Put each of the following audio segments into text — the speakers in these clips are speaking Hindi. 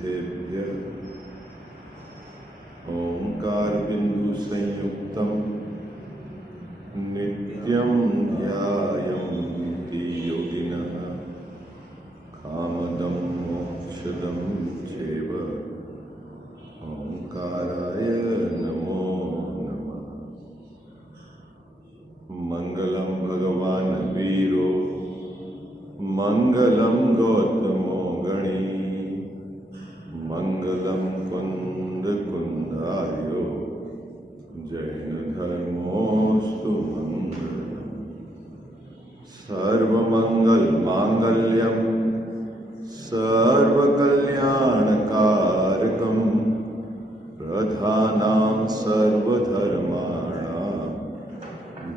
सिद्धेभ्यः ओंकार बिंदु संयुक्तम नित्यं ध्यायन्ति योगिनः कामदं मोक्षदं चैव ओंकाराय नमो नमः। मंगलम भगवान वीरो मंगलम गौतमो गणी मंगलम कुंद कुंदार्यो जैन धर्मोस्तु मंगलम। सर्वमंगल मांगल्यम सर्वकल्याणकारकम प्रधानां सर्वधर्माणां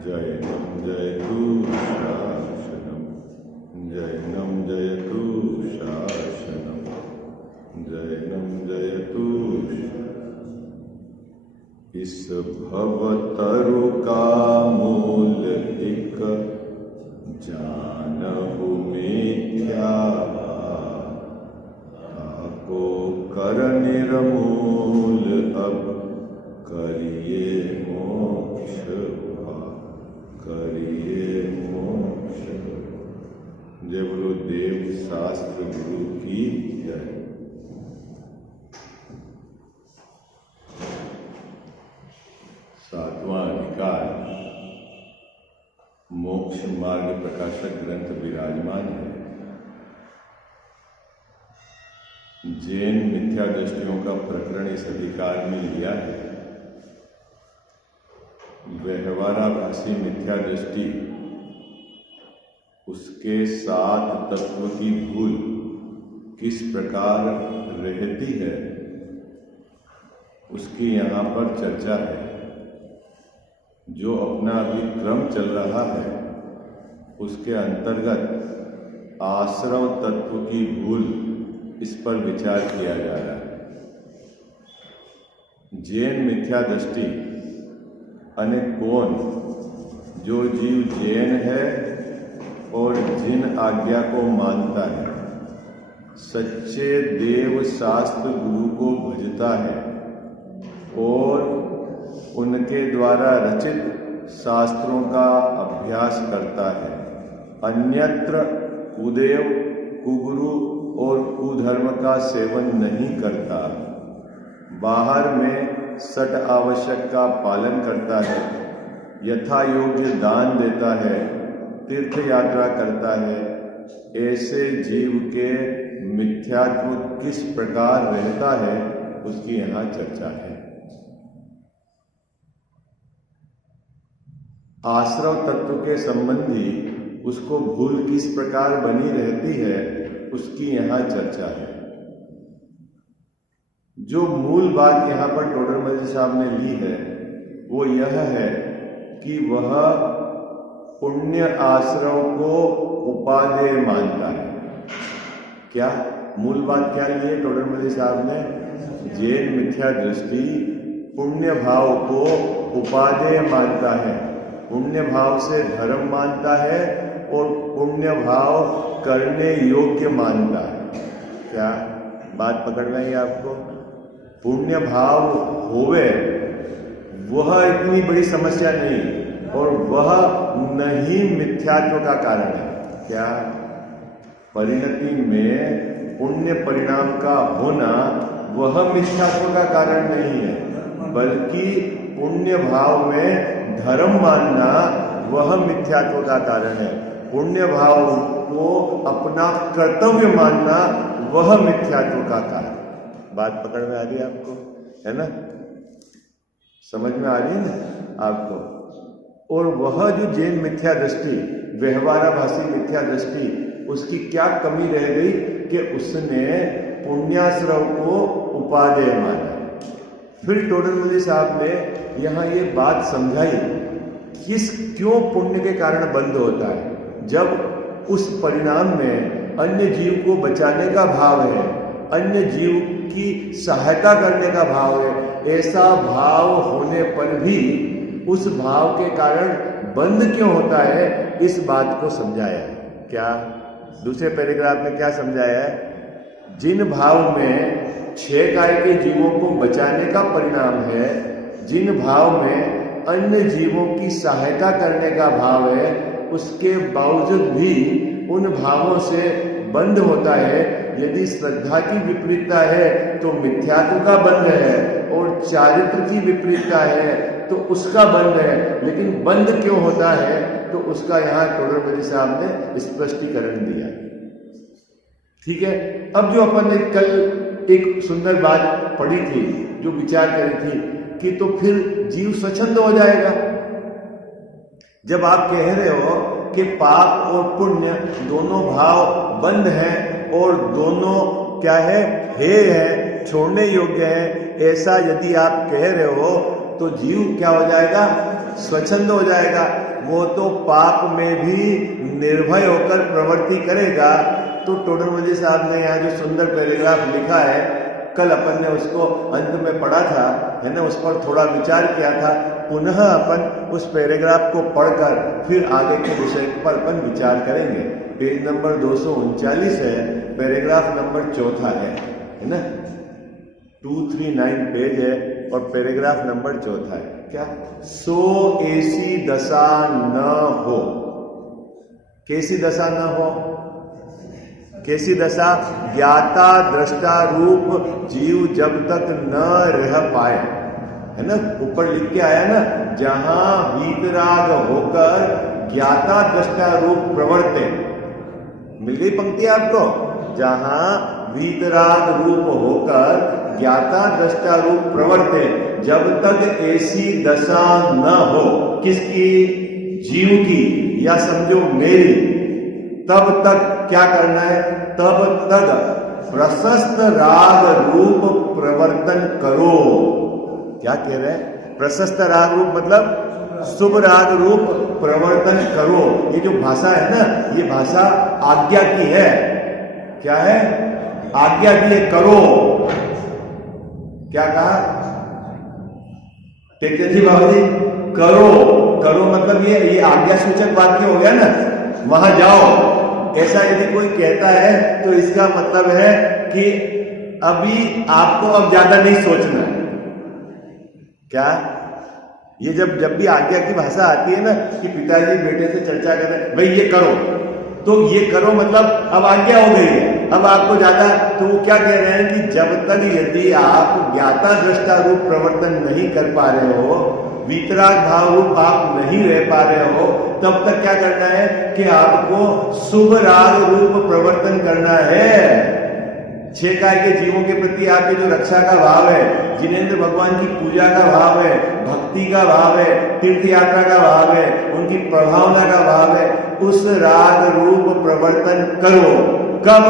जैनं जयतु शासनम जैनं जयतु शासनम जैनं जयतु। इस भवतरु का मूल एक जानहु मिथ्या को कर निर्मूल अब करिए मोक्ष करिए मोक्ष। जय बोलो देव शास्त्र गुरु की जय। सातवां अधिकार मोक्ष मार्ग प्रकाशक ग्रंथ विराजमान है। जैन मिथ्या दृष्टियों का प्रकरण इस अधिकार में लिया है। व्यवहाराभासी मिथ्या दृष्टि उसके साथ तत्व की भूल किस प्रकार रहती है उसकी यहाँ पर चर्चा है। जो अपना अभी क्रम चल रहा है उसके अंतर्गत आश्रव तत्व की भूल इस पर विचार किया जा रहा है। जैन मिथ्या दृष्टि अने कौन जो जीव जैन है और जिन आज्ञा को मानता है, सच्चे देव शास्त्र गुरु को भजता है और उनके द्वारा रचित शास्त्रों का अभ्यास करता है, अन्यत्र कुदेव कुगुरु और कुधर्म का सेवन नहीं करता, बाहर में सट आवश्यक का पालन करता है, यथा योग्य दान देता है, तीर्थ यात्रा करता है, ऐसे जीव के मिथ्यात्व किस प्रकार रहता है उसकी यहाँ चर्चा है। आश्रव तत्व के संबंधी उसको भूल किस प्रकार बनी रहती है उसकी यहाँ चर्चा है। जो मूल बात यहाँ पर टोडरमल जी साहब ने ली है वो यह है कि वह पुण्य आश्रव को उपादेय मानता है। क्या मूल बात क्या ली है टोडरमल जी साहब ने? जैन मिथ्या दृष्टि पुण्य भाव को उपादेय मानता है, पुण्य भाव से धर्म मानता है और पुण्य भाव करने योग्य मानता है। क्या बात पकड़ रही है आपको? पुण्य भाव होवे वह इतनी बड़ी समस्या नहीं और वह नहीं मिथ्यात्व का कारण है। क्या परिणति में पुण्य परिणाम का होना वह मिथ्यात्व का कारण नहीं है, बल्कि पुण्य भाव में धर्म मानना वह मिथ्यात्व का कारण है। पुण्य भाव को अपना कर्तव्य मानना वह मिथ्यात्व का कारण। बात पकड़ में आ रही है आपको? है ना? समझ में आ रही है ना आपको? और वह जो जैन मिथ्या दृष्टि, व्यवहाराभासी मिथ्या दृष्टि, उसकी क्या कमी रह गई कि उसने पुण्याश्रव को उपादेय माना। फिर टोडरमल जी साहब ने यहाँ ये बात समझाई क्यों पुण्य के कारण बंद होता है। जब उस परिणाम में अन्य जीव को बचाने का भाव है, अन्य जीव की सहायता करने का भाव है, ऐसा भाव होने पर भी उस भाव के कारण बंद क्यों होता है, इस बात को समझाया है। क्या दूसरे पैराग्राफ में क्या समझाया है? जिन भाव में 6 काय के जीवों को बचाने का परिणाम है, जिन भाव में अन्य जीवों की सहायता करने का भाव है, उसके बावजूद भी उन भावों से बंध होता है। यदि श्रद्धा की विपरीतता है तो मिथ्यात्व का बंध है, और चारित्र की विपरीतता है तो उसका बंध है। लेकिन बंध क्यों होता है तो उसका यहाँ टोडरमल साहब ने स्पष्टीकरण दिया। ठीक है, अब जो अपन ने कल एक सुंदर बात पढ़ी थी, जो विचार करी थी कि तो फिर जीव स्वच्छंद हो जाएगा। जब आप कह रहे हो कि पाप और पुण्य दोनों भाव बंद हैं और दोनों क्या है, हेय है, छोड़ने योग्य है, ऐसा यदि आप कह रहे हो तो जीव क्या हो जाएगा, स्वच्छंद हो जाएगा। वो तो पाप में भी निर्भय होकर प्रवृत्ति करेगा। तो टोडरमल साहब ने यहाँ जो सुंदर पैराग्राफ लिखा है, कल अपन ने उसको अंत में पढ़ा था, है ना, उस पर थोड़ा विचार किया था। पुनः अपन उस पैराग्राफ को पढ़कर फिर आगे के विषय पर अपन विचार करेंगे। पेज नंबर 239 है, पैराग्राफ नंबर 4 है ना, 239 पेज है और पैराग्राफ नंबर 4 है। क्या? सो ऐसी दशा न हो। कैसी दशा न हो? कैसी दशा? ज्ञाता दृष्टा रूप जीव जब तक न रह पाए, है ना, ऊपर लिख के आया ना, जहां वीतराग होकर ज्ञाता दृष्टा रूप प्रवर्ते। मिल गई पंक्ति आपको? जहां वीतराग रूप होकर ज्ञाता दृष्टा रूप प्रवर्ते, जब तक ऐसी दशा न हो, किसकी? जीव की, या समझो मेरी, तब तक क्या करना है? तब तक प्रशस्त राग रूप प्रवर्तन करो। क्या कह रहे हैं? प्रशस्त राग रूप मतलब शुभ राग रूप प्रवर्तन करो। ये जो भाषा है ना, ये भाषा आज्ञा की है। क्या है? आज्ञा दी है, करो। क्या कहा टेकचंद जी बाबा जी? करो। करो मतलब ये आज्ञा सूचक वाक्य हो गया ना, वहां जाओ। ऐसा यदि कोई कहता है तो इसका मतलब है कि अभी आपको अब ज्यादा नहीं सोचना है। क्या? ये जब भी आज्ञा की भाषा आती है ना कि पिताजी बेटे से चर्चा कर रहे हैं, भाई ये करो, तो ये करो मतलब अब आज्ञा हो गई है, अब आपको ज्यादा। तो वो क्या कह रहे हैं कि जब तक यदि आप ज्ञाता दृष्टा रूप प्रवर्तन नहीं कर पा रहे हो, वीतराग भाव रूप आप नहीं रह पा रहे हो, तब तक क्या करना है कि आपको शुभ राग रूप प्रवर्तन करना है। 6 काय के जीवों के प्रति आपके जो रक्षा का भाव है, जिनेंद्र भगवान की पूजा का भाव है, भक्ति का भाव है, तीर्थ यात्रा का भाव है, उनकी प्रभावना का भाव है, उस राग रूप प्रवर्तन करो। कब?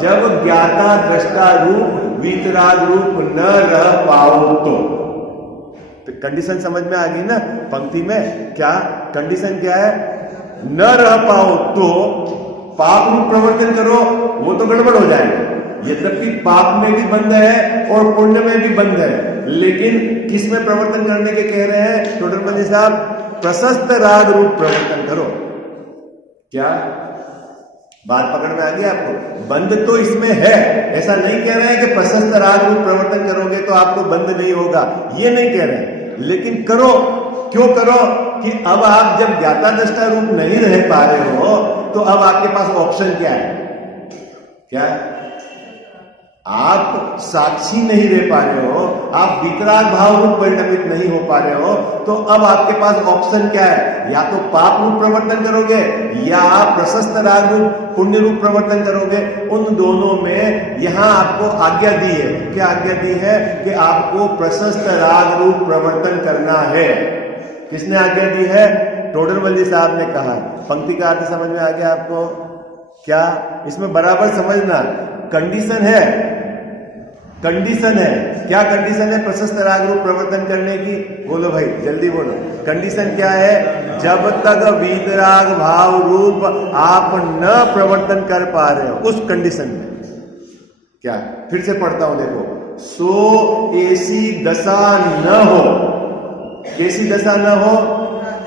जब ज्ञाता दृष्टा रूप वीतराग रूप न रह पाओ तो कंडीशन समझ में आ गई ना पंक्ति में? क्या कंडीशन क्या है? न रह पाओ तो पाप रूप प्रवर्तन करो, वो तो गड़बड़ हो जाएगा। यद्यपि पाप में भी बंद है और पुण्य में भी बंद है, लेकिन किस में प्रवर्तन करने के कह रहे हैं टोडरमल साहब? प्रशस्त राग रूप प्रवर्तन करो। क्या बात पकड़ में आ गई आपको? बंद तो इसमें है, ऐसा नहीं कह रहे हैं कि प्रशस्त राग रूप प्रवर्तन करोगे तो आपको बंद नहीं होगा, ये नहीं कह रहे हैं, लेकिन करो। क्यों करो? कि अब आप जब ज्ञाता दृष्टा रूप नहीं रह पा रहे हो तो अब आपके पास ऑप्शन क्या है? क्या? आप साक्षी नहीं रह पा रहे हो, आप वितराग भाव रूप परिणमित नहीं हो पा रहे हो, तो अब आपके पास ऑप्शन क्या है? या तो पाप रूप प्रवर्तन करोगे या आप प्रशस्त राग रूप पुण्य रूप प्रवर्तन करोगे। उन दोनों में यहां आपको आज्ञा दी है। क्या आज्ञा दी है? कि आपको प्रशस्त राग रूप प्रवर्तन करना है। किसने आज्ञा दी है? टोडरमल साहब ने कहा। पंक्ति का अर्थ समझ में आ गया आपको? क्या इसमें बराबर समझना, कंडीशन है, कंडीशन है। क्या कंडीशन है प्रशस्त राग रूप प्रवर्तन करने की? बोलो भाई, जल्दी बोलो। कंडीशन क्या है? जब तक वीतराग भाव रूप आप न प्रवर्तन कर पा रहे हो, उस कंडीशन में। क्या? फिर से पढ़ता हूं, देखो। सो ऐसी दशा न हो। कैसी दशा न हो?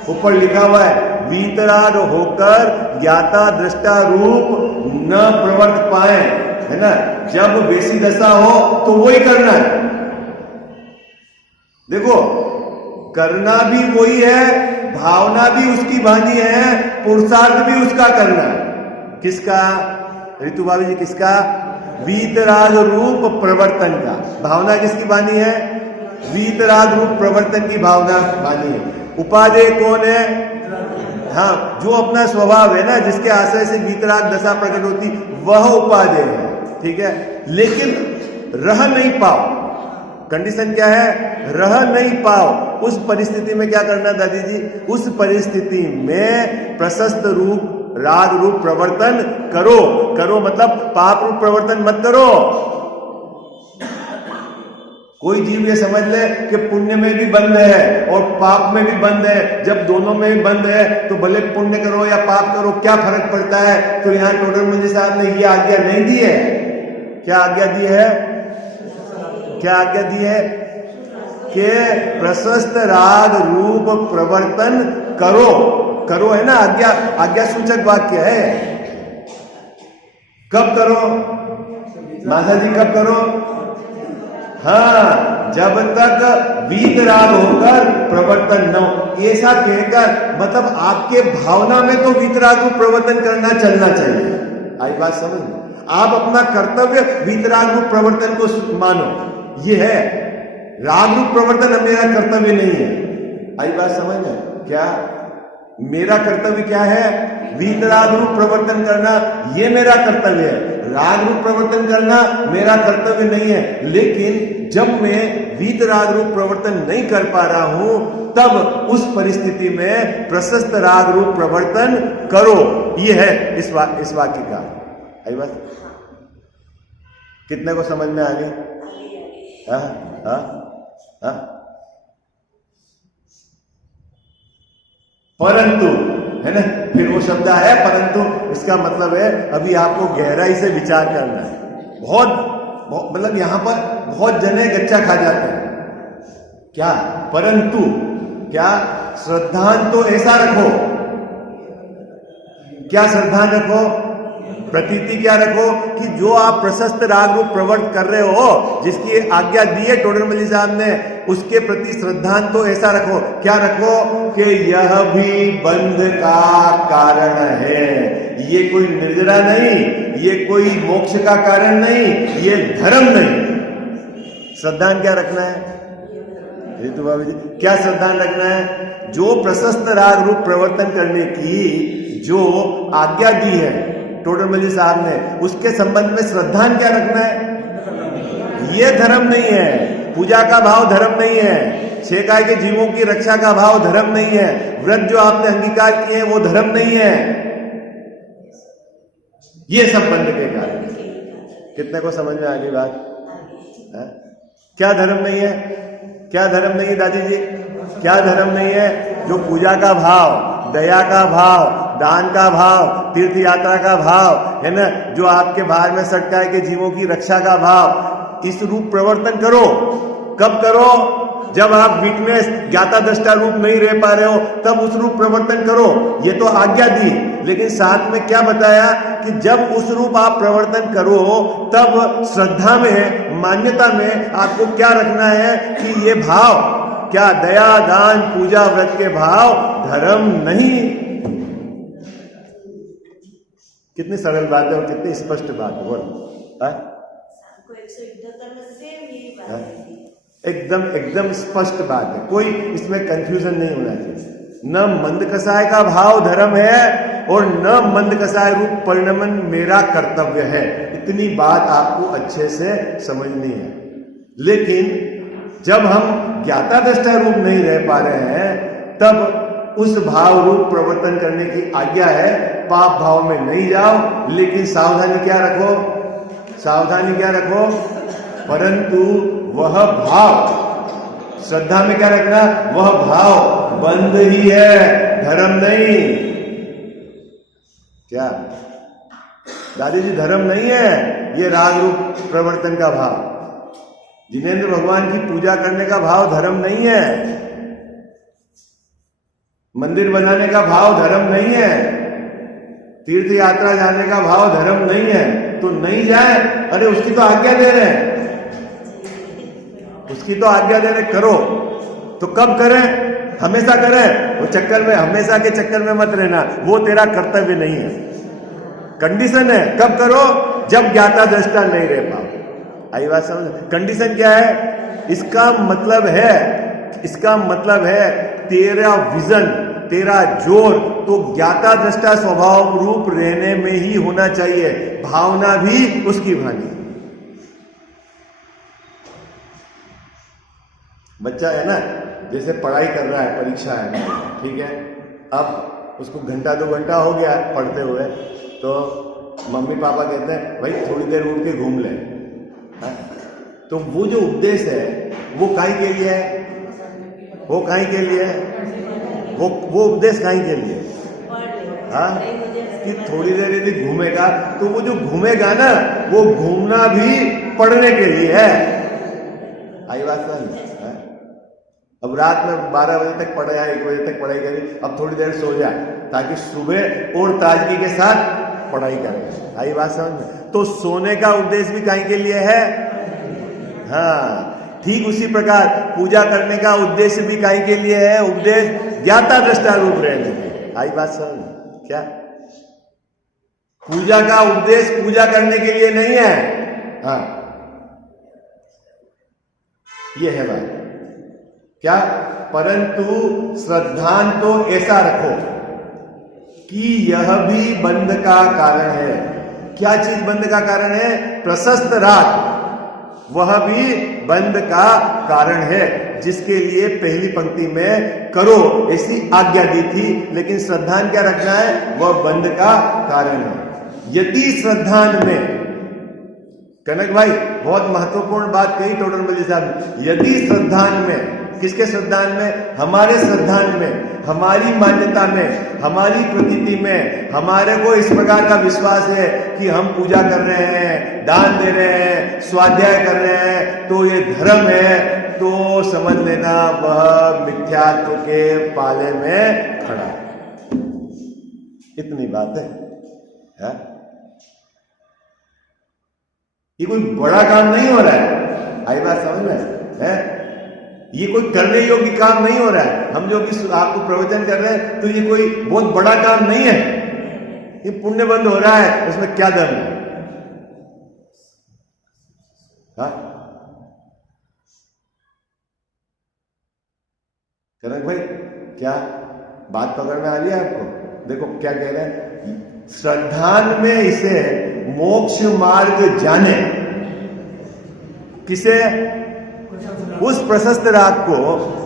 ऊपर लिखा हुआ है, वीतराग होकर ज्ञाता दृष्टा रूप न प्रवर्त पाए, है ना। जब वैसी दशा हो तो वही करना है। देखो, करना भी वही है, भावना भी उसकी भानी है, पुरुषार्थ भी उसका करना है। किसका ऋतु भाभी जी? किसका? वीतराग रूप प्रवर्तन का। भावना किसकी बानी है? वीतराग रूप प्रवर्तन की भावना बानी है। उपादेय कौन है? हाँ, जो अपना स्वभाव है ना, जिसके आश्रय से वीतराग दशा प्रकट होती, वह उपादेय है। ठीक है, लेकिन रह नहीं पाओ, कंडीशन क्या है? रह नहीं पाओ। उस परिस्थिति में क्या करना दादी जी? उस परिस्थिति में प्रशस्त रूप राग रूप प्रवर्तन करो। करो मतलब पाप रूप प्रवर्तन मत करो। कोई जीव ये समझ ले कि पुण्य में भी बंद है और पाप में भी बंद है। जब दोनों में भी बंद है तो भले पुण्य करो या पाप करो, क्या फर्क पड़ता है? तो यहां टोडर मल जी साहब ने ये आज्ञा नहीं दी है। क्या आज्ञा दी है? क्या आज्ञा दी है? कि प्रशस्त राग रूप प्रवर्तन करो। करो है ना, आज्ञा, आज्ञा सूचक वाक्य है। कब करो माता जी? कब करो? हाँ, जब तक वीतराग होकर प्रवर्तन न हो। ऐसा कहकर मतलब आपके भावना में तो वीतराग रूप प्रवर्तन करना चलना चाहिए। आई बात समझ में? आप अपना कर्तव्य वीतराग रूप प्रवर्तन को मानो, ये है। राग रूप प्रवर्तन मेरा कर्तव्य नहीं है। आई बात समझ में? क्या मेरा कर्तव्य क्या है? वीतराग रूप प्रवर्तन करना, ये मेरा कर्तव्य है। राग रूप प्रवर्तन करना मेरा कर्तव्य नहीं है। लेकिन जब मैं वीतराग रूप प्रवर्तन नहीं कर पा रहा हूं, तब उस परिस्थिति में प्रशस्त राग रूप प्रवर्तन करो। ये है इस वाक्य का। आई बात? कितने को समझ में आ गई? परंतु, है ना, फिर वो शब्द है परंतु। इसका मतलब है अभी आपको गहराई से विचार करना है। बहुत मतलब यहां पर बहुत जने गच्चा खा जाते हैं। क्या? परंतु क्या? श्रद्धान तो ऐसा रखो। क्या श्रद्धान रखो? प्रतीति क्या रखो? कि जो आप प्रशस्त राग रूप प्रवर्त कर रहे हो, जिसकी आज्ञा दी है टोडर मल जी साहब ने, उसके प्रति श्रद्धान तो ऐसा रखो। क्या रखो? कि यह भी बंध का कारण है। ये कोई निर्जरा नहीं, ये कोई मोक्ष का कारण नहीं, ये धर्म नहीं। श्रद्धान क्या रखना है ऋतु भाभी जी? क्या श्रद्धान रखना है? जो प्रशस्त राग रूप प्रवर्तन करने की जो आज्ञा दी है टोडर मल जी साहब ने, उसके संबंध में श्रद्धान क्या रखना है? ये धर्म नहीं है। पूजा का भाव धर्म नहीं है। छेकाय के जीवों की रक्षा का भाव धर्म नहीं है। व्रत जो आपने अंगीकार किए हैं वो धर्म नहीं है। ये सब बंध के कारण। कितने को समझ में आ गई बात? है? क्या धर्म नहीं है? क्या धर्म नहीं है दादी जी? क्या धर्म नहीं है? जो पूजा का भाव, दया का भाव, दान का भाव, तीर्थ यात्रा का भाव, है ना, जो आपके बाहर में सटका है कि जीवों की रक्षा का भाव, इस रूप प्रवर्तन करो। कब करो? जब आप विटनेस ज्ञाता दृष्टा रूप नहीं रह पा रहे हो, तब उस रूप प्रवर्तन करो। ये तो आज्ञा दी, लेकिन साथ में क्या बताया कि जब उस रूप आप प्रवर्तन करो, तब श्रद्धा में, मान्यता में आपको क्या रखना है कि ये भाव क्या? दया, दान, पूजा, व्रत के भाव धर्म नहीं। कितनी सरल बात है और कितनी स्पष्ट बात है। बोल, एकदम स्पष्ट बात है। कोई इसमें कंफ्यूजन नहीं होना चाहिए। न मंद कसाय का भाव धर्म है और न मंद कसाय रूप परिणमन मेरा कर्तव्य है। इतनी बात आपको अच्छे से समझनी है। लेकिन जब हम ज्ञाता दृष्टा रूप नहीं रह पा रहे हैं, तब उस भाव रूप प्रवर्तन करने की आज्ञा है। पाप भाव में नहीं जाओ, लेकिन सावधानी क्या रखो? सावधानी क्या रखो? परंतु वह भाव, श्रद्धा में क्या रखना? वह भाव बंध ही है, धर्म नहीं। क्या दादी जी? धर्म नहीं है ये राग रूप प्रवर्तन का भाव। जिनेंद्र भगवान की पूजा करने का भाव धर्म नहीं है। मंदिर बनाने का भाव धर्म नहीं है, तीर्थ यात्रा जाने का भाव धर्म नहीं है, तो नहीं जाए। अरे उसकी तो आज्ञा दे रहे हैं, उसकी तो आज्ञा दे रहे, करो। तो कब करें? हमेशा करें। वो चक्कर में, हमेशा के चक्कर में मत रहना, वो तेरा कर्तव्य नहीं है, कंडीशन है। कब करो? जब ज्ञाता दृष्टा नहीं रह पाओ। आई बात समझ? कंडीशन क्या है? इसका मतलब है तेरा विजन, तेरा जोर तो ज्ञाता दृष्टा स्वभाव रूप रहने में ही होना चाहिए, भावना भी उसकी भानी। बच्चा है ना, जैसे पढ़ाई कर रहा है, परीक्षा है, ठीक है, अब उसको घंटा 2 घंटा हो गया पढ़ते हुए, तो मम्मी पापा कहते हैं भाई थोड़ी देर उठ के घूम ले। तो वो जो उपदेश है वो काहे के लिए है? वो काहे के लिए है? वो उपदेश काहे के लिए? हाँ, कि थोड़ी देर यदि घूमेगा तो वो जो घूमेगा ना, वो घूमना भी पढ़ने के लिए है। आई बात समझ? अब रात में 12 बजे तक पढ़ा है, 1 बजे तक पढ़ाई करी, अब थोड़ी देर सो जाए ताकि सुबह और ताजगी के साथ पढ़ाई करें। आई बात समझ? तो सोने का उद्देश्य भी काहे के लिए है? हाँ, ठीक उसी प्रकार पूजा करने का उद्देश्य भी काहे के लिए है? उपदेश ज्ञाता दृष्टा रूप रहने के। आई बात समझ? क्या पूजा का उद्देश्य पूजा करने के लिए नहीं है? हाँ, ये है बात। क्या? परंतु श्रद्धान तो ऐसा रखो कि यह भी बंध का कारण है। क्या चीज बंध का कारण है? प्रशस्त राग, वह भी बंध का कारण है, जिसके लिए पहली पंक्ति में करो ऐसी आज्ञा दी थी, लेकिन श्रद्धान क्या रखना है? वह बंध का कारण है। यदि श्रद्धान में, कनक भाई बहुत महत्वपूर्ण बात कही टोडरमल जी साहब ने, यदि श्रद्धान में, किसके श्रद्धान में? हमारे श्रद्धान में, हमारी मान्यता में, हमारी प्रतीति में, हमारे को इस प्रकार का विश्वास है कि हम पूजा कर रहे हैं, दान दे रहे हैं, स्वाध्याय कर रहे हैं, तो ये धर्म है, तो समझ लेना वह मिथ्यात्व के पाले में खड़ा है। इतनी बात है? ये कोई बड़ा काम नहीं हो रहा है। आई बात समझ में? है ये कोई करने योग्य काम नहीं हो रहा है। हम जो भी आपको प्रवचन कर रहे हैं, तो ये कोई बहुत बड़ा काम नहीं है, ये पुण्य बंद हो रहा है, उसमें क्या दम है? हाँ, कनक भाई क्या बात पकड़ में आ रही है आपको? देखो क्या कह रहे हैं, श्रद्धान में इसे मोक्ष मार्ग जाने, किसे? उस प्रशस्त राग को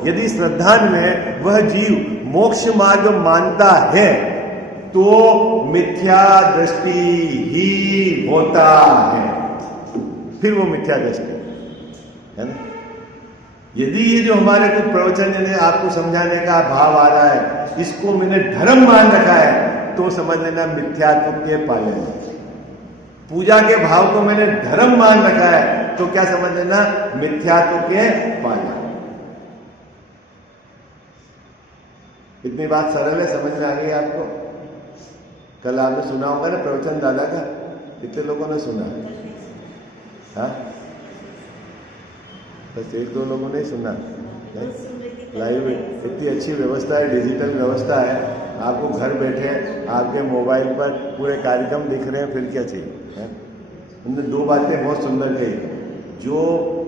यदि श्रद्धान में वह जीव मोक्ष मार्ग मानता है, तो मिथ्या दृष्टि ही होता है, फिर वो मिथ्या दृष्टि है ना। यदि ये जो हमारे कुछ प्रवचन ने आपको समझाने का भाव आ रहा है, इसको मैंने धर्म मान रखा है, तो समझ लेना मिथ्यात्व के पाले में। पूजा के भाव को मैंने धर्म मान रखा है, तो क्या समझ लेना? मिथ्यात्व के पाले। इतनी बात सरल है, समझ में आ गई आपको? कल आपने सुना होगा ना प्रवचन दादा का, कितने लोगों ने सुना? हाँ, बस 1-2 लोगों ने सुना। लाइव इतनी अच्छी व्यवस्था है, डिजिटल व्यवस्था है, आपको घर बैठे आपके मोबाइल पर पूरे कार्यक्रम दिख रहे हैं, फिर क्या चाहिए? उन्होंने 2 बातें बहुत सुंदर कही। जो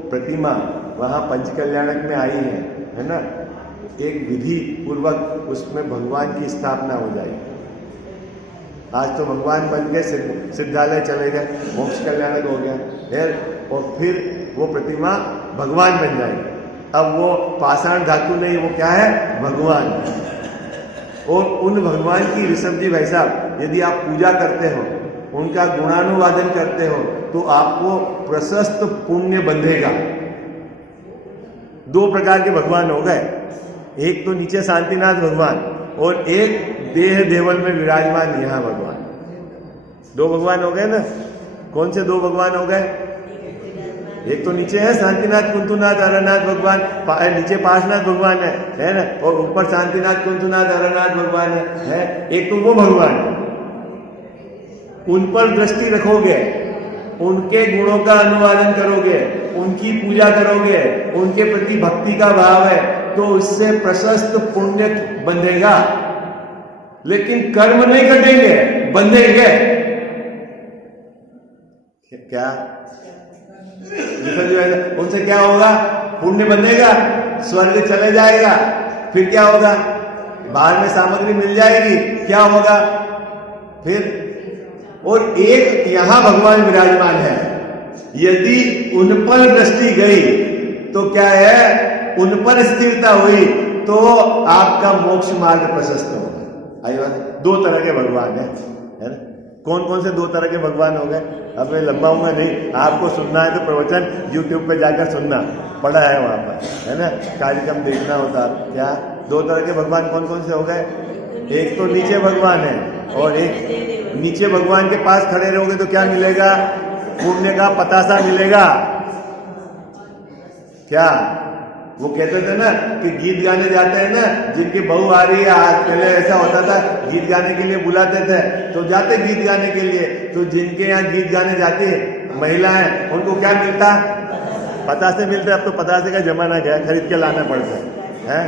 प्रतिमा वहाँ पंचकल्याणक में आई है ना, एक विधि पूर्वक उसमें भगवान की स्थापना हो जाएगी। आज तो भगवान बन गए, सिद्धालय चले गए, मोक्ष कल्याणक हो गया, और फिर वो प्रतिमा भगवान बन जाएगी। अब वो पाषाण धातु नहीं, वो क्या है? भगवान। और उन भगवान की ऋषभ जी भाई साहब, यदि आप पूजा करते हो, उनका गुणानुवादन करते हो, तो आपको प्रशस्त पुण्य बंधेगा। 2 प्रकार के भगवान हो गए, एक तो नीचे शांतिनाथ भगवान, और एक देह देवल में विराजमान यहाँ भगवान। 2 भगवान हो गए ना। कौन से 2 भगवान हो गए? एक तो नीचे है शांतिनाथ कुंतुनाथ हरनाथ भगवान, नीचे पार्श्वनाथ भगवान है ना, और ऊपर शांतिनाथ कुंतुनाथ हरनाथ भगवान है। एक तो वो भगवान, उन पर दृष्टि रखोगे, उनके गुणों का अनुवादन करोगे, उनकी पूजा करोगे, उनके प्रति भक्ति का भाव है, तो उससे प्रशस्त पुण्य बंधेगा। लेकिन कर्म नहीं कटेंगे, बंधेंगे। क्या उनसे क्या होगा? पुण्य बंधेगा, स्वर्ग चले जाएगा, फिर क्या होगा? बाहर में सामग्री मिल जाएगी, क्या होगा फिर? और एक यहां भगवान विराजमान है, यदि उन पर दृष्टि गई तो क्या है, उन पर स्थिरता हुई तो आपका मोक्ष मार्ग प्रशस्त होगा। आई बात? दो तरह के भगवान है ना? कौन कौन से दो तरह के भगवान हो गए? अब मैं लंबाऊंगा नहीं, आपको सुनना है तो प्रवचन YouTube पे जाकर सुनना, पड़ा है वहां पर, है ना, कार्यक्रम देखना होता। क्या दो तरह के भगवान कौन कौन से हो गए? एक तो नीचे भगवान है, और एक नीचे भगवान के पास खड़े रहोगे तो क्या मिलेगा? पुण्य का पतासा मिलेगा। क्या वो कहते थे ना कि गीत गाने जाते हैं ना, जिनकी बहू आ रही है, आज पहले ऐसा होता था, गीत गाने के लिए बुलाते थे तो जाते गीत गाने के लिए, तो जिनके यहाँ गीत गाने जाती महिलाएं, उनको क्या मिलता? पतासे मिलते। अब तो पतासे का जमाना गया, खरीद के लाना पड़ता है।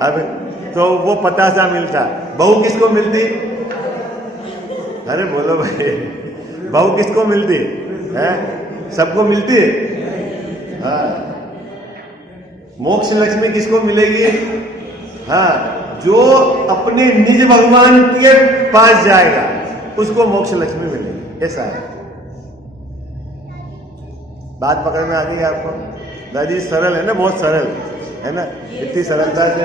अब तो वो पतासा मिलता। बहू किसको मिलती? अरे बोलो भाई, बहू किसको मिलती है? सबको मिलती है। हाँ, मोक्ष लक्ष्मी किसको मिलेगी? हाँ, जो अपने निज भगवान के पास जाएगा उसको मोक्ष लक्ष्मी मिलेगी। ऐसा है। बात पकड़ में आ गई आपको? दादी सरल है ना, बहुत सरल है ना, इतनी सरलता से।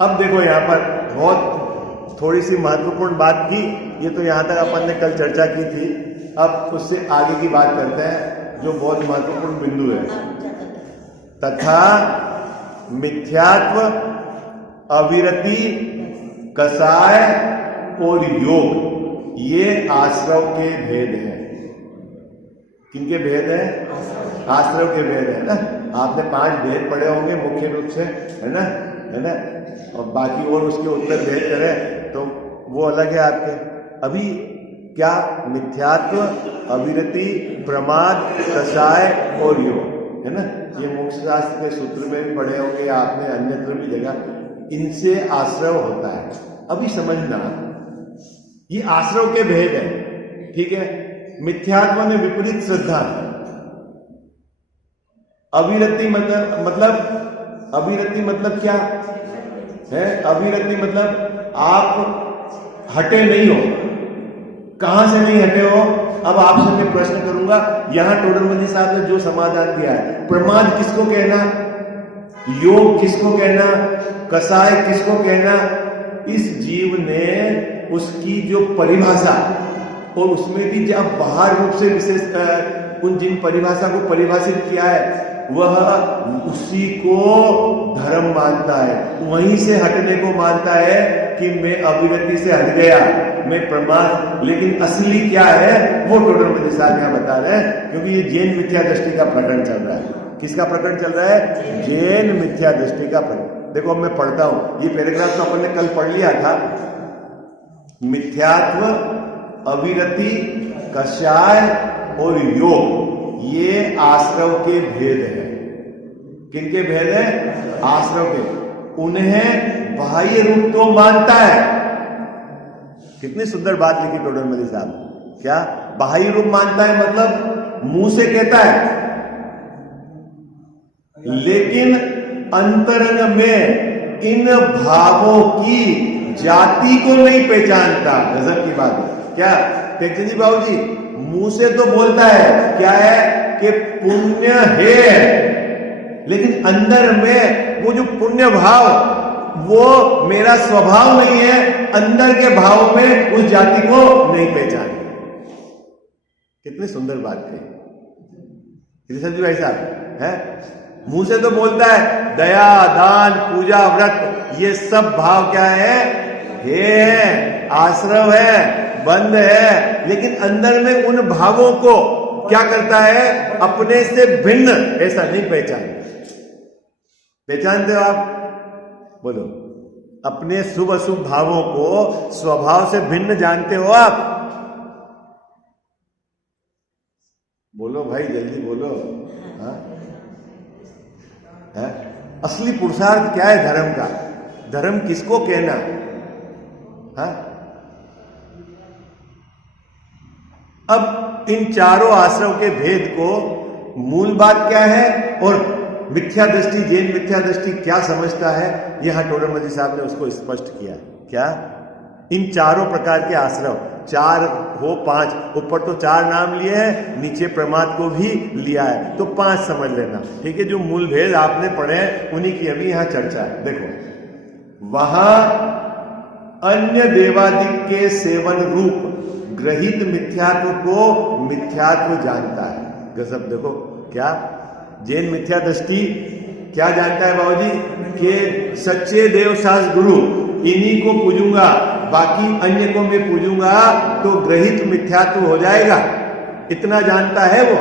अब देखो यहाँ पर बहुत थोड़ी सी महत्वपूर्ण बात थी, ये तो यहाँ तक अपन ने कल चर्चा की थी। अब उससे आगे की बात करते हैं जो बहुत महत्वपूर्ण बिंदु है। तथा मिथ्यात्व, अविरति, कसाय और योग, ये आश्रव के भेद हैं। किनके भेद है? आश्रव के भेद है ना। आपने 5 भेद पढ़े होंगे मुख्य रूप से, है ना, है ना, और बाकी और उसके उत्तर भेद करें तो वो अलग है आपके। अभी क्या? मिथ्यात्व, अविरति, प्रमाद, कसाय और योग, है ना। ये मोक्ष शास्त्र के सूत्र में भी पढ़े होंगे आपने, अन्यत्र भी जगह। इनसे आश्रव होता है। अभी समझना, ये आश्रव के भेद है, ठीक है। मिथ्यात्व में विपरीत श्रद्धा, अविरति मतलब अविरति मतलब क्या है? अविरति मतलब आप हटे नहीं हो। कहां से नहीं हटे हो? अब आपसे मैं प्रश्न करूंगा, यहां टोडरमल साहब ने जो समाधान दिया है, प्रमाद किसको कहना, योग किसको कहना, कसाय किसको कहना? इस जीव ने उसकी जो परिभाषा, और उसमें भी जब बाहर रूप से विशेष उन जिन परिभाषा को परिभाषित किया है, वह उसी को धर्म मानता है, वहीं से हटने को मानता है कि मैं अविरति से हट गया, मैं प्रमाद। लेकिन असली क्या है वो टोडरमल साहब यहाँ बता रहे हैं, क्योंकि ये जैन मिथ्या दृष्टि का प्रकरण चल रहा है। किसका प्रकरण चल रहा है? जैन मिथ्या दृष्टि का प्रकरण। देखो अब मैं पढ़ता हूं, ये पैराग्राफ तो अपन ने कल पढ़ लिया था। मिथ्यात्व, अविरति, कषाय और योग, ये आश्रव के भेद है। किनके भेद है? आश्रव के। उन्हें बाह्य रूप तो मानता है। कितनी सुंदर बात लिखी टोडरमल साहब। क्या बाह्य रूप मानता है? मतलब मुंह से कहता है, लेकिन अंतरंग में इन भावों की जाति को नहीं पहचानता। गजब की बात है। क्या टेक्चर जी बाबू जी, मुंह से तो बोलता है क्या है कि पुण्य है, लेकिन अंदर में वो जो पुण्य भाव, वो मेरा स्वभाव नहीं है। अंदर के भाव में उस जाति को नहीं पहचाने। कितनी सुंदर बात कही जी भाई साहब, है। मुंह से तो बोलता है दया, दान, पूजा, व्रत, ये सब भाव क्या है? आश्रव है, बंद है, लेकिन अंदर में उन भावों को क्या करता है? अपने से भिन्न ऐसा नहीं पहचानते हो आप? बोलो, अपने शुभ अशुभ भावों को स्वभाव से भिन्न जानते हो आप? बोलो भाई, जल्दी बोलो। हाँ? है? असली पुरुषार्थ क्या है धर्म का? धर्म किसको कहना? हाँ? अब इन चारों आश्रम के भेद को मूल बात क्या है और मिथ्या दृष्टि, जैन मिथ्या दृष्टि क्या समझता है, यहां टोडरमल साहब ने उसको स्पष्ट किया। क्या? इन चारों प्रकार के आश्रम, 4 हो 5, ऊपर तो 4 नाम लिए हैं, नीचे प्रमाद को भी लिया है, तो 5 समझ लेना। ठीक है, जो मूल भेद आपने पढ़े हैं उन्हीं की अभी यहां चर्चा है। देखो, वहां अन्य देवादिक के सेवन रूप ग्रहित मिथ्यात्व को मिथ्यात्व जानता है। गजब, देखो क्या जैन मिथ्या दृष्टि क्या जानता है बाबूजी? कि सच्चे देव सास गुरु इन्हीं को पूजूंगा, बाकी अन्य को मैं पूजूंगा तो ग्रहित मिथ्यात्व हो जाएगा, इतना जानता है वो।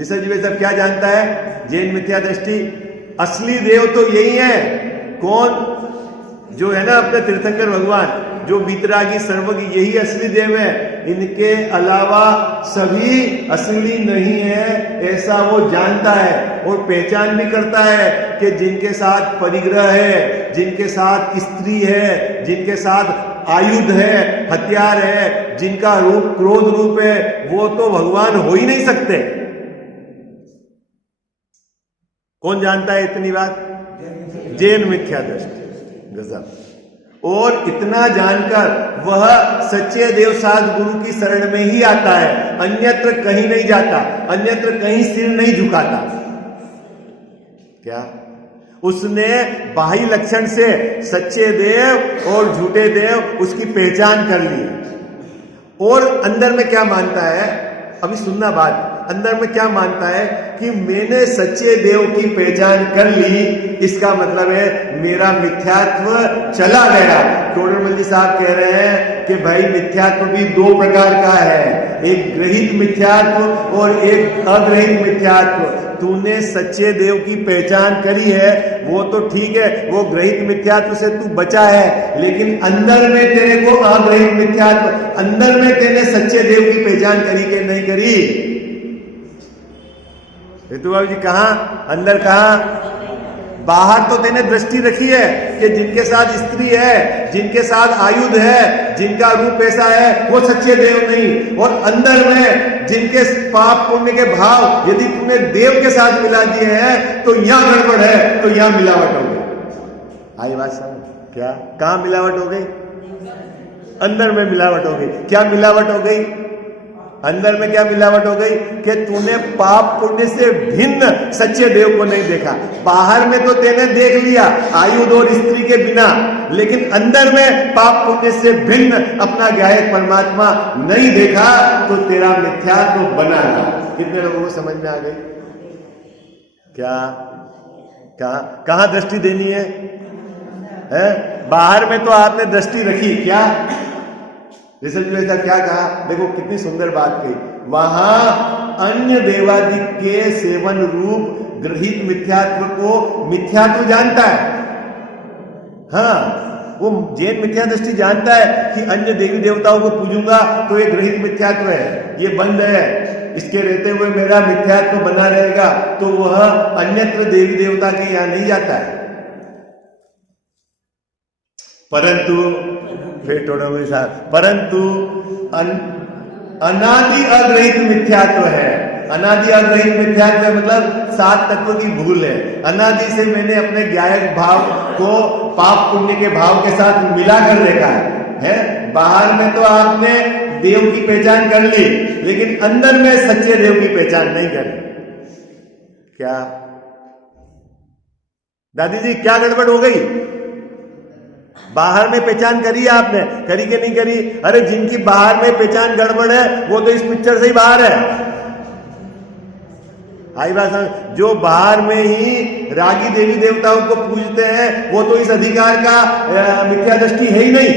ऋषभ जी सब क्या जानता है? जैन मिथ्या दृष्टि असली देव तो यही है। कौन? जो है ना अपने तीर्थंकर भगवान, जो वीतरागी सर्वज्ञ, यही असली देव है। इनके अलावा सभी असली नहीं है, ऐसा वो जानता है और पहचान भी करता है कि जिनके साथ परिग्रह है, जिनके साथ स्त्री है, जिनके साथ आयुध है, हथियार है, जिनका रूप क्रोध रूप है, वो तो भगवान हो ही नहीं सकते। कौन जानता है इतनी बात? जैन मिथ्या दृष्टि। गजब। और इतना जानकर वह सच्चे देवसाज गुरु की शरण में ही आता है, अन्यत्र कहीं नहीं जाता, अन्यत्र कहीं सिर नहीं झुकाता। क्या? उसने बाह्य लक्षण से सच्चे देव और झूठे देव उसकी पहचान कर ली, और अंदर में क्या मानता है? अभी सुनना बात। अंदर में क्या मानता है कि मैंने सच्चे देव की पहचान कर ली, इसका मतलब है मेरा मिथ्यात्व चला गया। टोडरमल जी साहब कह रहे हैं कि भाई मिथ्यात्व भी 2 प्रकार का है, एक ग्रहित मिथ्यात्व और एक अग्रहित मिथ्यात्व। तूने सच्चे देव की पहचान करी है, वो तो ठीक है, वो ग्रहित मिथ्यात्व से तू बचा है, लेकिन अंदर में तेरे को अग्रहित मिथ्यात्व, अंदर में तेने सच्चे देव की पहचान करी कि नहीं करी? ऋतु बाबू जी कहां? अंदर कहां? बाहर तो तेने दृष्टि रखी है कि जिनके साथ स्त्री है, जिनके साथ आयुध है, जिनका रूप ऐसा है, वो सच्चे देव नहीं। और अंदर में जिनके पाप पुण्य के भाव यदि तूने देव के साथ मिला दिए हैं तो यहां गड़बड़ है, तो यहां मिलावट हो गई। आई बात समझ? क्या? कहां मिलावट हो गई? अंदर में मिलावट हो गई। क्या मिलावट हो गई? अंदर में क्या मिलावट हो गई? कि तूने पाप पुण्य से भिन्न सच्चे देव को नहीं देखा। बाहर में तो तेने देख लिया आयुध और स्त्री के बिना, लेकिन अंदर में पाप पुण्य से भिन्न अपना गायक परमात्मा नहीं देखा, तो तेरा मिथ्यात्व बना रहा। कितने लोगों को समझ में आ गई? क्या? कहां दृष्टि देनी है? बाहर में तो आपने दृष्टि रखी। क्या ऋषभ जी ऐसा क्या कहा? देखो कितनी सुंदर बात कही। वहां अन्य देवादिक के सेवन रूप ग्रहित मिथ्यात्व को मिथ्यात्व जानता है। हाँ, वो जैन मिथ्या दृष्टि जानता है कि अन्य देवी देवताओं को पूजूंगा तो ये ग्रहित मिथ्यात्व है, ये बंद है, इसके रहते हुए मेरा मिथ्यात्व बना रहेगा, तो वह अन्यत्र देवी देवता के यहां नहीं जाता है। परंतु फिर टोडरमल साहब, परंतु अनादि अग्रहित मिथ्यात्व है। अनादि अग्रहित मिथ्यात्व है मतलब 7 तत्व की भूल है। अनादि से मैंने अपने ज्ञायक भाव को पाप पुण्य के भाव के साथ मिला कर देखा है। बाहर में तो आपने देव की पहचान कर ली, लेकिन अंदर में सच्चे देव की पहचान नहीं करी। क्या दादी जी, क्या गड़बड़ हो गई? बाहर में पहचान करी आपने, करी कि नहीं करी? अरे जिनकी बाहर में पहचान गड़बड़ है वो तो इस पिक्चर से ही बाहर है। आई बात समझ? जो बाहर में ही रागी देवी देवताओं को पूजते हैं वो तो इस अधिकार का मिथ्या दृष्टि है ही नहीं,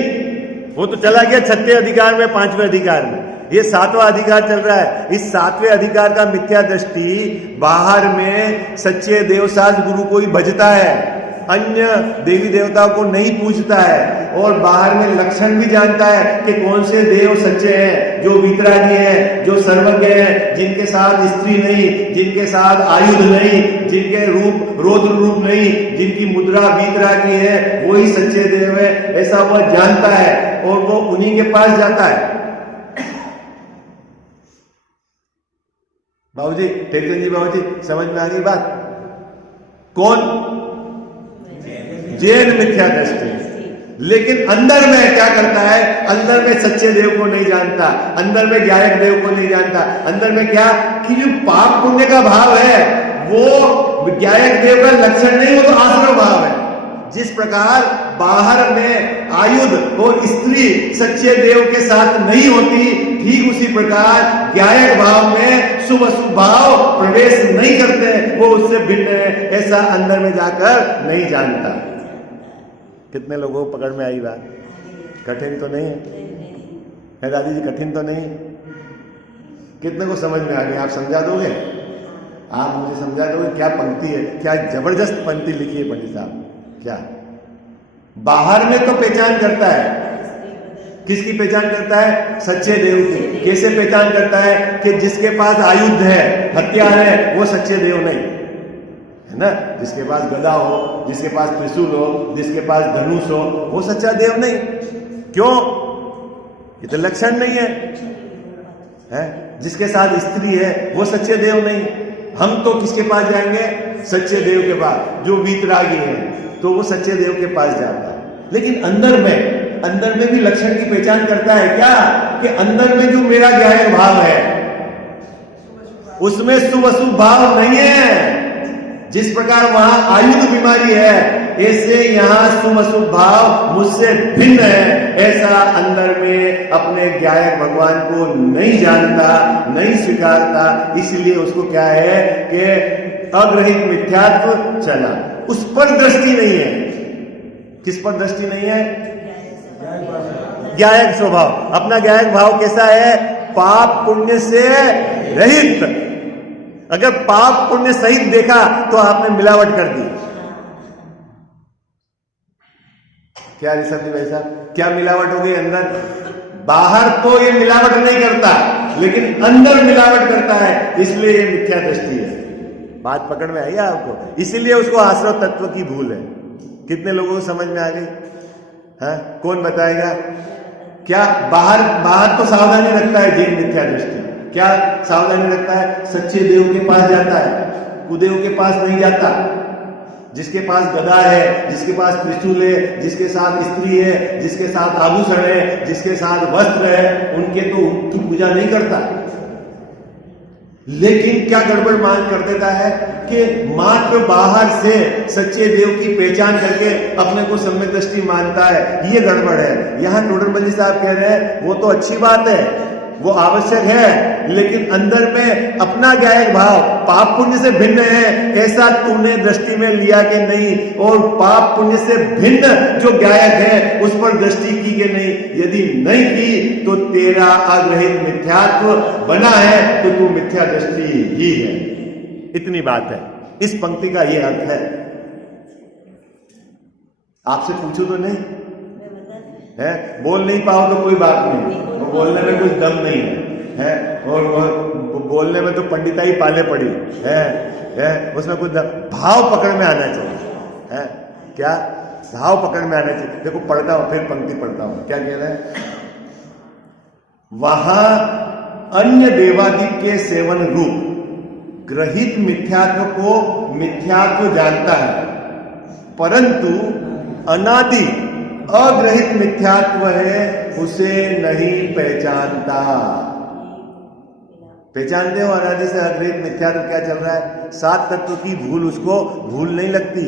वो तो चला गया 6ठे अधिकार में, 5वें अधिकार में। ये सातवां अधिकार चल रहा है। इस सातवें अधिकार का मिथ्या दृष्टि बाहर में सच्चे देवसाज गुरु को ही भजता है, अन्य देवी देवताओं को नहीं पूजता है, और बाहर में लक्षण भी जानता है कि कौन से देव सच्चे हैं, जो वीतरागी हैं, जो सर्वज्ञ हैं, जिनके साथ स्त्री नहीं, जिनके साथ आयुध नहीं, जिनके रूप रौद्र रूप नहीं, जिनकी मुद्रा वीतरागी है, वही सच्चे देव है, ऐसा वह जानता है और वो उन्हीं के पास जाता है। बाबूजी, टेकचंद जी बाबूजी, समझ में आ गई बात? कौन? जैन मिथ्या दृष्टि। लेकिन अंदर में क्या करता है? अंदर में सच्चे देव को नहीं जानता, अंदर में ज्ञायक देव को नहीं जानता। अंदर में क्या कि जो पाप पुण्य का भाव है वो ज्ञायक देव का लक्षण नहीं, वो तो आश्रम भाव है। जिस प्रकार बाहर में आयुध और स्त्री सच्चे देव के साथ नहीं होती, ठीक उसी प्रकार ज्ञायक भाव में शुभ अशुभ भाव प्रवेश नहीं करते, वो उससे भिन्न है, ऐसा अंदर में जाकर नहीं जानता। कितने लोगों को पकड़ में आई बात? कठिन तो नहीं है दादी जी? कठिन तो नहीं? कितने को समझ में आ गया? आप समझा दोगे? आप मुझे समझा दोगे? क्या पंक्ति है, क्या जबरदस्त पंक्ति लिखी है पंडित साहब। क्या बाहर में तो पहचान करता है, किसकी पहचान करता है? सच्चे देव की। कैसे पहचान करता है? कि जिसके पास आयुध है, हथियार है, वो सच्चे देव नहीं है ना। जिसके पास गदा हो, जिसके पास त्रिशूल हो, जिसके पास धनुष हो, वो सच्चा देव नहीं। क्यों? ये तो लक्षण नहीं है। जिसके साथ स्त्री है वो सच्चे देव नहीं। हम तो किसके पास जाएंगे? सच्चे देव के पास। जो वीतरागी है तो वो सच्चे देव के पास जाता है। लेकिन अंदर में भी लक्षण की पहचान करता है। क्या? कि अंदर में जो मेरा ज्ञायक भाव है उसमें शुभ अशुभ भाव नहीं है। जिस प्रकार वहां आयुध बीमारी है, ऐसे यहां शुभ अशुभ भाव मुझसे भिन्न है। ऐसा अंदर में अपने ज्ञायक भगवान को नहीं जानता, नहीं स्वीकारता। इसलिए उसको क्या है कि अग्रहित मिथ्यात्व चला, उस पर दृष्टि नहीं है। किस पर दृष्टि नहीं है? ज्ञायक स्वभाव। अपना ज्ञायक भाव कैसा है? पाप पुण्य से रहित। अगर पाप पुण्य सहित देखा तो आपने मिलावट कर दी। क्या ऋषभ जी भाई साहब, क्या मिलावट हो गई अंदर? बाहर तो ये मिलावट नहीं करता, लेकिन अंदर मिलावट करता है, इसलिए ये मिथ्या दृष्टि है। बात पकड़ में आई आपको? इसीलिए उसको आश्रव तत्व की भूल है। कितने लोगों को समझ में आ गई? हाँ, कौन बताएगा? क्या बाहर तो सावधानी रखता है जैन मिथ्या दृष्टि। क्या सावधानी रखता है? सच्चे देव के पास जाता है, कुदेव के पास नहीं जाता। जिसके पास गदा है, जिसके पास त्रिशूल है, जिसके साथ स्त्री है, जिसके साथ आभूषण है, जिसके साथ वस्त्र है, उनकी पूजा नहीं करता। लेकिन क्या गड़बड़ मान कर देता है कि मात्र बाहर से सच्चे देव की पहचान करके अपने को सम्यक दृष्टि मानता है। ये गड़बड़ है। यहां टोडरमल जी साहब कह रहे हैं वो तो अच्छी बात है, वो आवश्यक है, लेकिन अंदर में अपना ज्ञायक भाव पाप पुण्य से भिन्न है, ऐसा तूने दृष्टि में लिया कि नहीं? और पाप पुण्य से भिन्न जो ज्ञायक है उस पर दृष्टि की कि नहीं? यदि नहीं की तो तेरा अग्रहित मिथ्यात्व बना है, तो तू मिथ्या दृष्टि ही है। इतनी बात है। इस पंक्ति का यह अर्थ है। आपसे पूछू तो नहीं है? बोल नहीं पाओ तो कोई बात नहीं, तो बोलने में कुछ दम नहीं है, और बोलने में तो पंडिताई पाले पड़ी है, उसमें कुछ भाव पकड़ में आना चाहिए है। क्या भाव पकड़ में आना चाहिए? देखो पढ़ता हूं, फिर पंक्ति पढ़ता हूं। क्या कह रहे हैं? वहां अन्य देवादि के सेवन रूप ग्रहित मिथ्यात्व को मिथ्यात्व जानता है, परंतु अनादि अग्रहित मिथ्यात्व है उसे नहीं पहचानता। पहचानते हो अनादि से अग्रहित मिथ्यात्व क्या चल रहा है? सात तत्व की भूल उसको भूल नहीं लगती,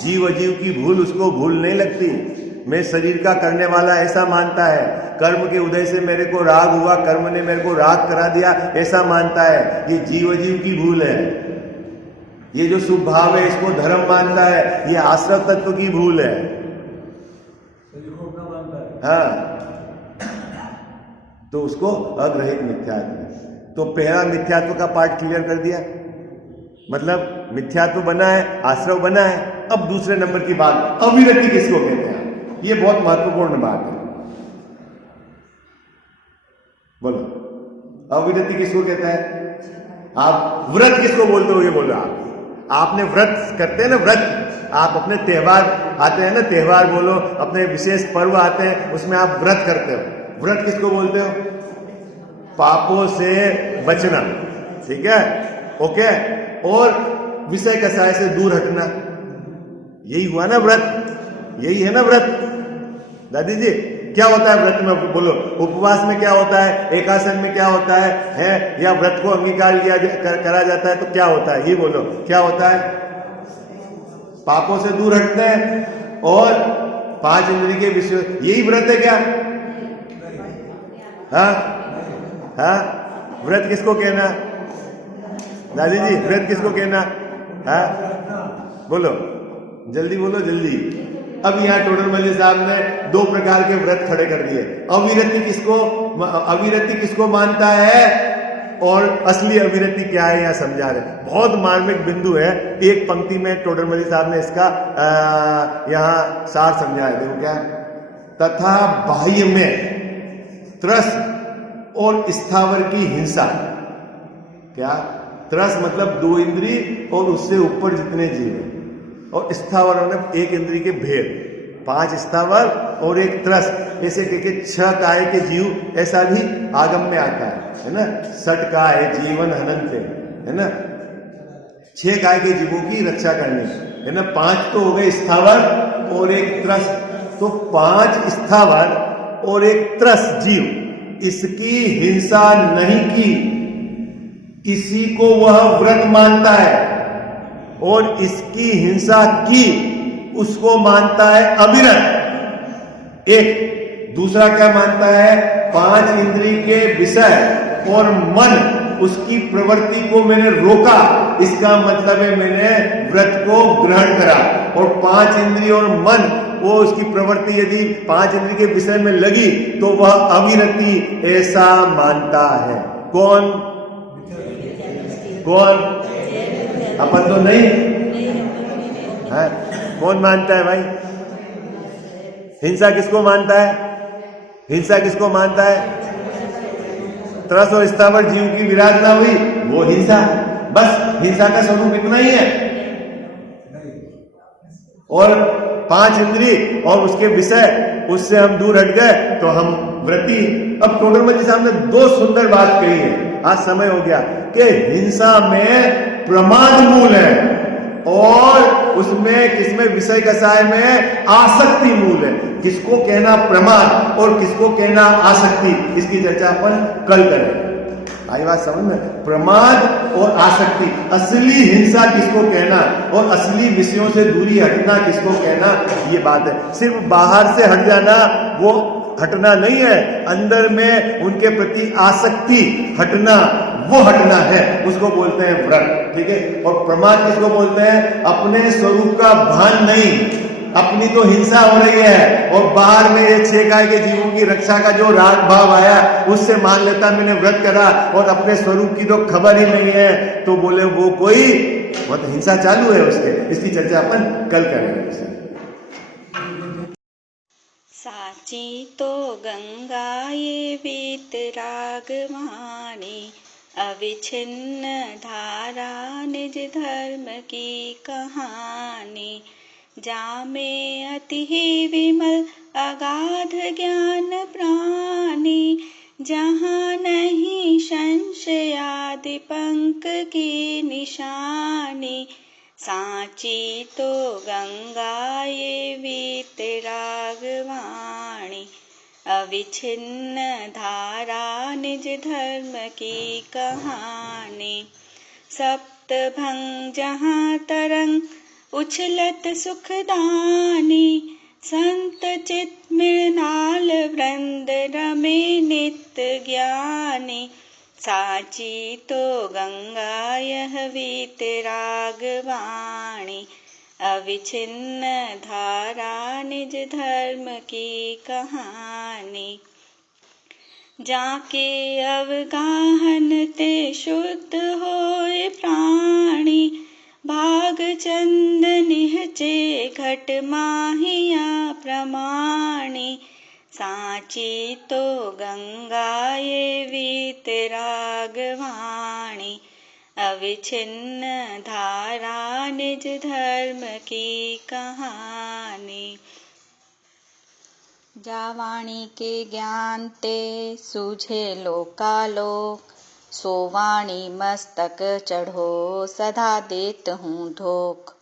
जीव अजीव की भूल उसको भूल नहीं लगती। मैं शरीर का करने वाला ऐसा मानता है, कर्म के उदय से मेरे को राग हुआ, कर्म ने मेरे को राग करा दिया ऐसा मानता है। ये जीव अजीव की भूल है। ये जो शुभ भाव है इसको धर्म मानता है, ये आश्रव तत्व की भूल है। हाँ, तो उसको अग्रहित मिथ्यात्व। तो पहला मिथ्यात्व का पार्ट क्लियर कर दिया, मतलब मिथ्यात्व बना है, आश्रव बना है। अब दूसरे नंबर की बात, अविरति किसको कहते हैं? ये बहुत महत्वपूर्ण बात है। बोलो, अविरति किसको कहता है? आप व्रत किसको बोलते हो? ये बोलो आपने व्रत करते हैं ना, व्रत। आप अपने त्योहार आते हैं ना, त्योहार बोलो, अपने विशेष पर्व आते हैं, उसमें आप व्रत करते हो। व्रत किसको बोलते हो? पापों से बचना, ठीक है, ओके। और विषय कसाय से दूर हटना, यही हुआ ना व्रत, यही है ना व्रत। दादी जी, क्या होता है व्रत में? बोलो, उपवास में क्या होता है, एकासन में क्या होता है, या व्रत को अंगीकार लिया करा जाता है तो क्या होता है? ये बोलो, क्या होता है? पापों से दूर हटते हैं और 5 इंद्रिय के विषय, यही व्रत है क्या? हाँ, व्रत किसको कहना? दादी जी, व्रत किसको कहना? बोलो, जल्दी बोलो, जल्दी। अब यहाँ टोडरमल साहब ने 2 प्रकार के व्रत खड़े कर दिए। अविरति किसको मानता है और असली अविरति क्या है, यहाँ समझा रहे। बहुत मार्मिक बिंदु है, एक पंक्ति में टोडरमल साहब ने इसका यहाँ सार समझाया। देखो क्या, तथा बाह्य में त्रस और स्थावर की हिंसा। क्या? त्रस मतलब 2 इंद्रिय और उससे ऊपर जितने जीव हैं, और स्थावर मतलब 1 इंद्रिय के भेद, 5 स्थावर और 1 त्रस, ऐसे करके 6 काय के जीव, ऐसा भी आगम में आता है ना। 6 काय जीवन अनंत है ना, 6 काय के जीवों की रक्षा करनी है ना। 5 तो हो गए स्थावर और 1 त्रस, तो 5 स्थावर और 1 त्रस जीव, इसकी हिंसा नहीं की, इसी को वह व्रत मानता है। और इसकी हिंसा की, उसको मानता है अविरत। एक दूसरा क्या मानता है? 5 इंद्रिय के विषय और मन, उसकी प्रवृत्ति को मैंने रोका, इसका मतलब है मैंने व्रत को ग्रहण करा। और 5 इंद्रिय और मन, वो उसकी प्रवृत्ति यदि 5 इंद्रिय के विषय में लगी तो वह अविरति, ऐसा मानता है। कौन? अपन तो नहीं है। कौन मानता है भाई? हिंसा किसको मानता है? हिंसा किसको मानता है? त्रस और स्थावर जीव की विराधना हुई, वो हिंसा। बस हिंसा का स्वरूप इतना ही है। और 5 इंद्रिय और उसके विषय, उससे हम दूर हट गए तो हम व्रती। अब टोडरमल जी साहब ने 2 सुंदर बात कही है। आज समय हो गया कि हिंसा में प्रमाद मूल है और उसमें किसमें, विषय कसाय में आसक्ति मूल है। किसको कहना प्रमाद और किसको कहना आसक्ति, इसकी चर्चा अपन कल करें। आई बात समझ में? प्रमाद और आसक्ति, असली हिंसा किसको कहना और असली विषयों से दूरी हटना किसको कहना, ये बात है। सिर्फ बाहर से हट जाना वो हटना नहीं है, अंदर में उनके प्रति आसक्ति हटना, वो हटना है, उसको बोलते हैं व्रत। ठीक है। और प्रमाद किसको बोलते हैं? अपने स्वरूप का भान नहीं, अपनी तो हिंसा हो रही है और बाहर में ये 6 काय के जीवों की रक्षा का जो राग भाव आया, उससे मान लेता मैंने व्रत करा और अपने स्वरूप की तो खबर ही नहीं है, तो बोले वो कोई बहुत हिंसा चालू है उसके। इसकी चर्चा अपन कल करेंगे। साची तो गंगा ये वीतराग वाणी, अविच्छिन्न धारा निज धर्म की कहानी। जामे अति ही विमल अगाध ज्ञान प्राणी, जहाँ नहीं संशयादि पंक की निशानी। साची तो गंगा ये वीतराग वाणी, अविच्छिन्न धारा निज धर्म की कहानी। सप्तभंग जहाँ तरंग उछलत सुखदानी, संत चित मृणाल वृंद रमे नित्य ज्ञानी। साची तो गंगा यह वीतराग वाणी, अविच्छिन्न धारा निज धर्म की कहानी। जाके अवगाहन ते शुद्ध होए प्राणी। भाग चंद निहचे घट माहिया प्रमाणी। साची तो गंगा ये वीतरागवाणी। अविछिन्न धारा निज धर्म की कहानी। जावाणी के ज्ञान ते सूझे लोकालोक। सोवाणी मस्तक चढ़ो सदा देत हूँ धोख।